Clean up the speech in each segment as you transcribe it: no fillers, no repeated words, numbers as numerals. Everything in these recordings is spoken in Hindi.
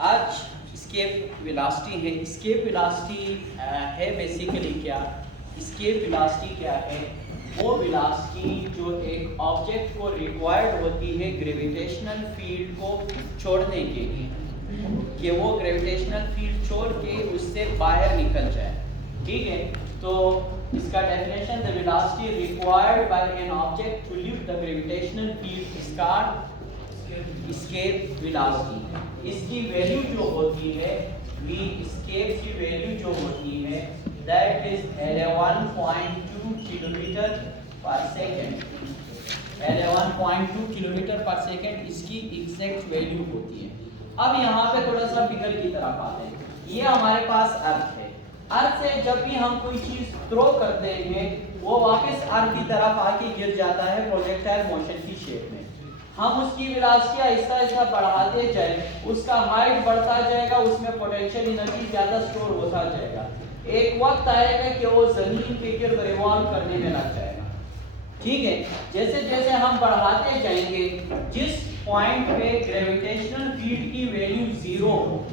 आज स्केप वेलोसिटी है। स्केप वेलोसिटी है बेसिकली क्या, स्केप वेलोसिटी क्या है, वो वेलोसिटी जो एक ऑब्जेक्ट को रिक्वायर्ड होती है ग्रेविटेशनल फील्ड को छोड़ने के लिए, कि वो ग्रेविटेशनल फील्ड छोड़ के उससे बाहर निकल जाए। ठीक है, तो इसका definition, the velocity required by an object to leave the gravitational field is called escape velocity. इसकी वैल्यू जो होती है, v स्केप की वैल्यू जो होती है दैट इज 11.2 किलोमीटर पर सेकंड। 11.2 किलोमीटर पर सेकंड इसकी एग्जैक्ट वैल्यू होती है। अब यहाँ पे थोड़ा सा फिगर की तरफ आते हैं। ये हमारे पास अर्थ है। अर्थ से जब भी हम कोई चीज थ्रो करते हैं वो वापस अर्थ की तरफ आके गिर जाता है प्रोजेक्टाइल मोशन की शेप में। हम उसकी वेलोसिटी आहिस्ता आहिस्ता बढ़ाते जाए, उसका हाइट बढ़ता जाएगा, उसमें पोटेंशियल एनर्जी ज्यादा स्टोर होता जाएगा। एक वक्त आएगा कि वो जमीन के गिर्द रिवॉल्व करने में लग जाएगा। ठीक है, जैसे जैसे हम बढ़ाते जाएंगे, जिस पॉइंट पे ग्रेविटेशनल फील्ड की वैल्यू जीरो हो,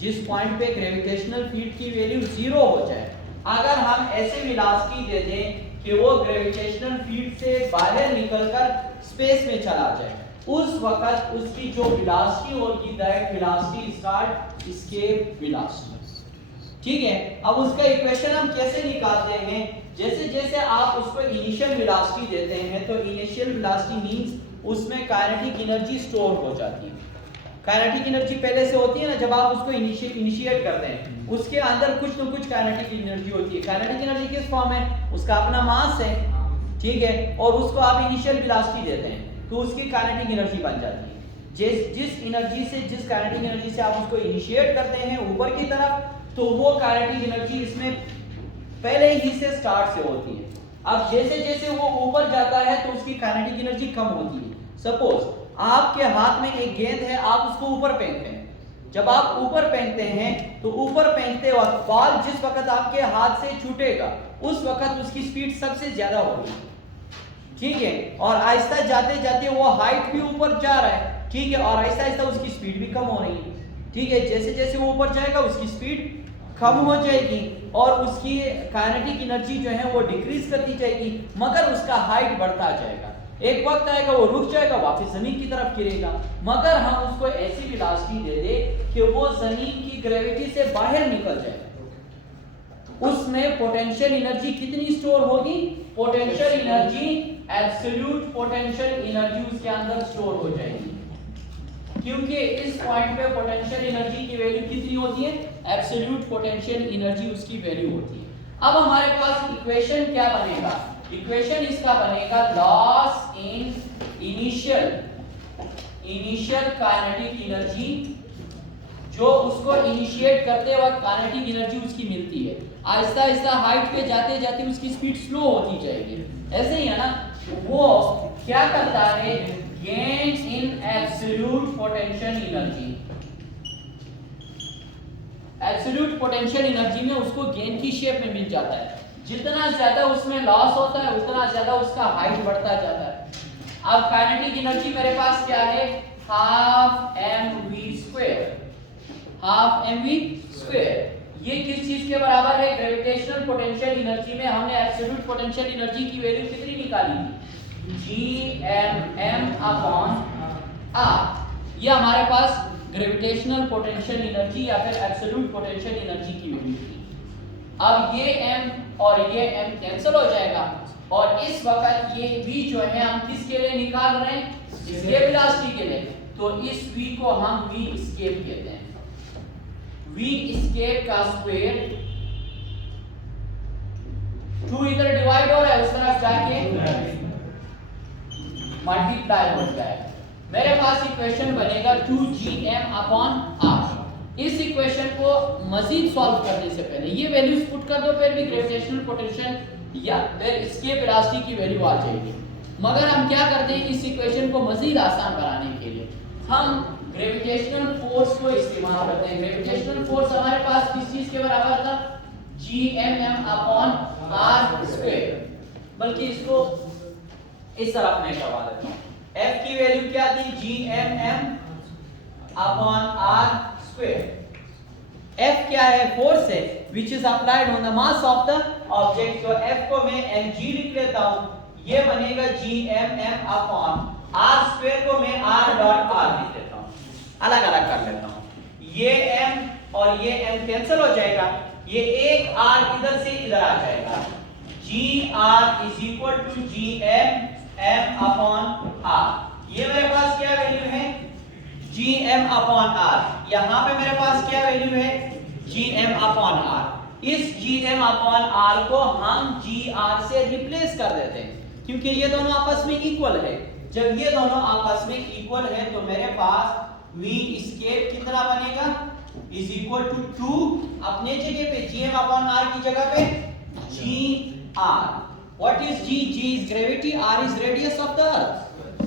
जिस पॉइंट पे ग्रेविटेशनल फील्ड की वैल्यू जीरो हो जाए, अगर हम ऐसे वेलोसिटी दे दें कि वो ग्रेविटेशनल फील्ड से बाहर निकलकर स्पेस में चला जाए, उस वक्त उसकी जो वेलोसिटी होगी that velocity is called escape velocity. ठीक है, अब उसका इक्वेशन हम कैसे निकालते हैं, जैसे जैसे आप उसको इनिशियल वेलोसिटी देते हैं तो इनिशियल वेलोसिटी मींस उसमें काइनेटिक एनर्जी स्टोर हो जाती है। काइनेटिक एनर्जी पहले से होती है ना, जब आप उसको इनिशिएट करते हैं उसके अंदर कुछ न कुछ काइनेटिक एनर्जी होती है। काइनेटिक एनर्जी किस फॉर्म है, उसका अपना मास है। ठीक है, और उसको आप इनिशियल वेलोसिटी देते हैं तो उसकी काइनेटिक एनर्जी बन जाती है। जिस एनर्जी से, जिस काइनेटिक एनर्जी से आप उसको इनिशिएट करते हैं ऊपर की तरफ, तो वो काइनेटिक एनर्जी इसमें पहले ही से स्टार्ट से होती है। अब जैसे जैसे वो ऊपर जाता है तो उसकी काइनेटिक एनर्जी कम होती है। सपोज आपके हाथ में एक गेंद है, आप उसको ऊपर फेंकते हैं। जब आप ऊपर फेंकते हैं तो ऊपर फेंकते वक्त बॉल जिस वक्त आपके हाथ से छूटेगा उस वक्त उसकी स्पीड सबसे ज्यादा होगी। ठीक है, और आहिस्ता जाते जाते वो हाइट भी ऊपर जा रहा है। ठीक है, और आहिस्ता आहिस्ता उसकी स्पीड भी कम हो रही है। ठीक है, जैसे जैसे वो ऊपर जाएगा उसकी स्पीड कम हो जाएगी और उसकी काइनेटिक एनर्जी जो है वो डिक्रीज करती जाएगी, मगर उसका हाइट बढ़ता जाएगा। एक वक्त आएगा वो रुक जाएगा, वापस जमीन की तरफ गिरेगा, मगर हम उसको ऐसी वेलोसिटी दे दे कि वो जमीन की ग्रेविटी से बाहर निकल जाएगा। उसमें पोटेंशियल एनर्जी कितनी स्टोर होगी, potential energy, absolute potential energy उसके अंदर स्टोर हो जाएगी। क्योंकि इस पॉइंट पे पोटेंशियल एनर्जी की वैल्यू कितनी होती है, एब्सोल्यूट पोटेंशियल एनर्जी उसकी वैल्यू होती है। अब हमारे पास इक्वेशन क्या बनेगा, इक्वेशन इसका बनेगा loss in initial kinetic energy, जो उसको इनिशिएट करते वक्त काइनेटिक एनर्जी उसकी मिलती है। आहिस्ता आहिस्ता हाइट पे जाते जाते उसकी स्पीड स्लो होती जाएगी। ऐसे ही है ना, वो क्या करता है, gain in absolute potential energy. Absolute potential energy में उसको गेन की शेप में मिल जाता है। जितना ज्यादा उसमें लॉस होता है उतना ज्यादा उसका हाइट बढ़ता जाता है। अब काइनेटिक एनर्जी मेरे पास क्या है, half m v square. Half m v square ये किस चीज के बराबर है, ग्रेविटेशनल पोटेंशियल एनर्जी में हमने एब्सोल्यूट पोटेंशियल एनर्जी की वैल्यू कितनी निकाली, gmm अपॉन r। ये हमारे पास ग्रेविटेशनल पोटेंशियल एनर्जी या फिर एब्सोल्यूट पोटेंशियल एनर्जी की वैल्यू थी। अब ये m और ये m कैंसिल हो जाएगा और इस वक्त ये v जो है हम किसके लिए निकाल रहे हैं, स्केप वेलोसिटी के लिए, तो इस v को हम v स्केप कहते हैं। v स्केप का स्क्वायर 2 इधर डिवाइड हो रहा है, उस तरफ जाके मल्टीप्लाई हो जाएगा। मेरे पास इक्वेशन बनेगा 2gm अपॉन r। इस इक्वेशन को मजीद सॉल्व करने से पहले ये वैल्यूज पुट कर दो, फिर भी ग्रेविटेशनल पोटेंशियल या फिर स्केप वेलोसिटी की वैल्यू आ जाएगी। मगर हम क्या करते हैं, इस इक्वेशन को मजीद आसान बनाने के लिए हम ग्रेविटेशनल फोर्स को इस्तेमाल करते हैं। ग्रेविटेशनल फोर्स हमारे पास किस चीज के बराबर था, gmm अपॉन r स्क्वायर। बल्कि इसको इस तरफ मैं करवा देता हूं। F की वैल्यू क्या थी, gmm upon r square. F क्या है? फोर्स है which is applied on the mass of the object। तो F को मैं mg लिख लेता हूं, ये बनेगा gmm अपॉन r स्क्वायर को मैं r डॉट r लिख देता हूं, अलग अलग कर लेता हूं। ये m और ये m कैंसिल हो जाएगा, ये एक r इधर से इधर आ जाएगा। gr is equal to gmm upon r। ये मेरे पास क्या वैल्यू है? gm upon r। यहां पे मेरे पास क्या वैल्यू है? gm upon r। इस gm अपॉन r को हम gr से रिप्लेस कर देते हैं क्योंकि ये दोनों आपस में इक्वल है। जब ये दोनों आपस में इक्वल है तो मेरे पास v स्केप कितना बनेगा? इज इक्वल टू 2 अपने जगह पे gm अपॉन r की जगह पे gr। What is g? g is gravity, r is radius of the earth.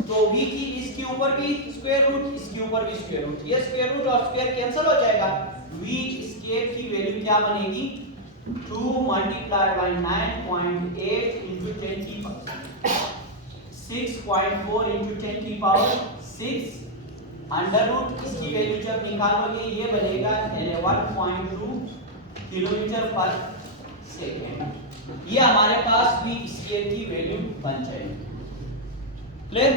तो v की इसके ऊपर भी स्क्वायर रूट, इसके ऊपर भी स्क्वायर रूट, ये स्क्वायर रूट और स्क्वायर कैंसिल हो जाएगा। v स्केप की वैल्यू क्या बनेगी? 2 मल्टीप्लाइड बाय 9.8 into 10 की पावर 6.4 into 10 की पावर 6 अंडर रूट। इसकी वैल्यू जब निकालोगे ये बनेगा 11.2 किलोमीटर पर सेकेंड। ये हमारे पास v स्केप की वैल्यू बन जाएगी। क्लियर?